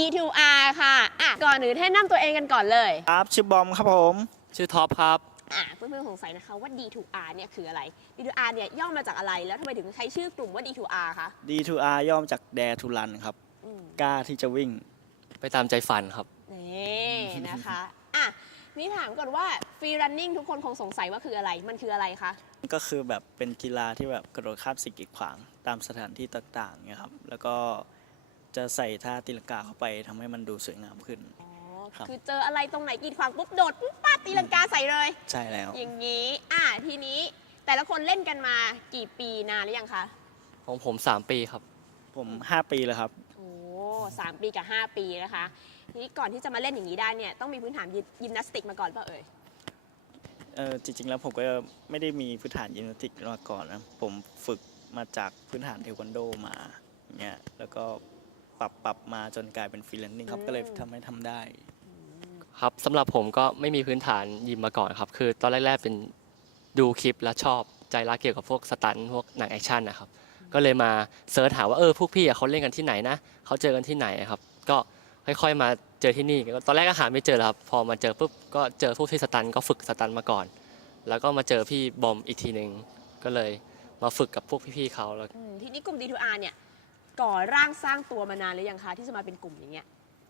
D2R ค่ะก่อนอื่นให้นำตัวเองกันก่อนเลยครับชื่อบอมครับผมชื่อท็อปครับเพื่อนๆสงสัยนะคะว่า D2R เนี่ยคืออะไร D2R เนี่ยย่อมาจากอะไรแล้วทำไมถึงใช้ชื่อกลุ่มว่า D2R คะ D2R ย่อมาจาก Dare to Run ครับกล้าที่จะวิ่งไปตามใจฝันครับนี่นะคะนี่ถามก่อนว่าฟรีรันนิ่งทุกคนคงสงสัยว่าคืออะไรมันคืออะไรคะก็คือแบบเป็นกีฬาที่แบบกระโดดข้ามสิ่งกีดขวางตามสถานที่ต่างๆเนี่ยครับแล้วก็จะใส่ท่าตีลังกาเข้าไปทำให้มันดูสวยงามขึ้นคือเจออะไรตรงไหนกีดขวางปุ๊บโดดปุ๊บปั๊บตีลังกาใส่เลยใช่แล้วอย่างนี้ทีนี้แต่ละคนเล่นกันมากี่ปีนานหรือยังคะของผม3 ปีครับผม5 ปีแล้วครับโอ้3 ปีกับ5 ปีนะคะทีนี้ก่อนที่จะมาเล่นอย่างนี้ได้เนี่ยต้องมีพื้นฐานยิมนาสติกมาก่อนเปล่าจริงๆแล้วผมก็ไม่ได้มีพื้นฐานยิมนาสติกมาก่อนนะผมฝึกมาจากพื้นฐานเทควันโดมาอย่างเงี้ยแล้วก็ปรับมาจนกลายเป็นฟรีแลนซ์ครับก็เลยทำให้ทำได้ครับสำหรับผมก็ไม่มีพื้นฐานยิมมาก่อนครับคือตอนแรกๆเป็นดูคลิปแล้วชอบใจรักเกี่ยวกับพวกสตันท์พวกหนังแอคชั่นนะครับก็เลยมาเซิร์ชหาว่าพวกพี่เขาเล่นกันที่ไหนนะเขาเจอกันที่ไหนครับก็ค่อยๆมาเจอที่นี่ตอนแรกก็หาไม่เจอครับพอมาเจอปุ๊บก็เจอพวกที่สตันก็ฝึกสตันมาก่อนแล้วก็มาเจอพี่บอมอีกทีหนึ่งก็เลยมาฝึกกับพวกพี่ๆเขาแล้วทีนี้กลุ่ม D2R เนี่ยก่อร่างสร้างตัวมานานหรือยังคะที่จะมาเป็นกลุ่มอย่างเงี้ย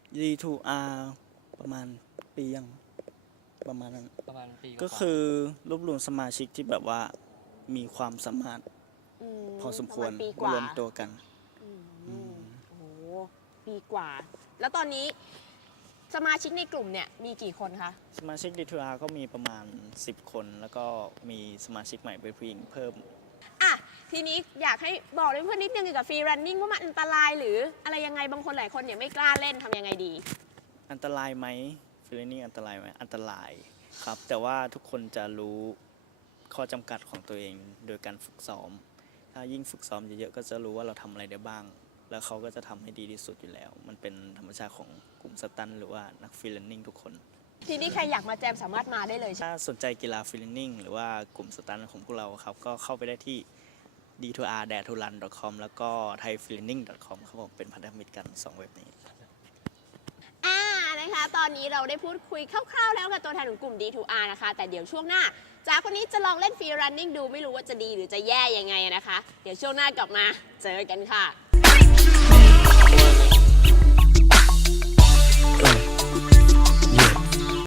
D2R ประมาณปียังประมาณนั้นปีก็คือรวบรวมสมาชิกที่แบบว่ามีความสามารถพอสมควรรวมตัวกันโอ้โหปีกว่าแล้วตอนนี้สมาชิกในกลุ่มเนี่ยมีกี่คนคะสมาชิก D2R ก็มีประมาณ10 คนแล้วก็มีสมาชิกใหม่เป็นผู้หญิงเพิ่มทีนี้อยากให้บอกเพื่อนๆนิดนึงเกี่ยวกับฟรีรันนิ่งว่ามันอันตรายหรืออะไรยังไงบางคนหลายคนเนี่ยไม่กล้าเล่นทำยังไงดีอันตรายไหมฟรีรันนิ่งอันตรายไหมอันตรายครับแต่ว่าทุกคนจะรู้ข้อจำกัดของตัวเองโดยการฝึกซ้อมถ้ายิ่งฝึกซ้อมเยอะๆก็จะรู้ว่าเราทำอะไรได้บ้างแล้วเขาก็จะทำให้ดีที่สุดอยู่แล้วมันเป็นธรรมชาติของกลุ่มสตันหรือว่านักฟรีรันนิ่งทุกคนทีนี้ใครอยากมาแจมสามารถมาได้เลยถ้าสนใจกีฬาฟรีรันนิ่งหรือว่ากลุ่มสตันของพวกเราครับก็เข้าไปได้ที่ d2r-run.com แล้วก็ thaiFreerunning.com ครับผมเป็นพันธมิตรกัน2เว็บนี้นะคะตอนนี้เราได้พูดคุยคร่าวๆแล้วกับตัวแทนของกลุ่ม D2R นะคะแต่เดี๋ยวช่วงหน้าจากคนนี้จะลองเล่นฟรีรันนิ่งดูไม่รู้ว่าจะดีหรือจะแย่ยังไงนะคะเดี๋ยวช่วงหน้ากลับมาเจอกันค่ะ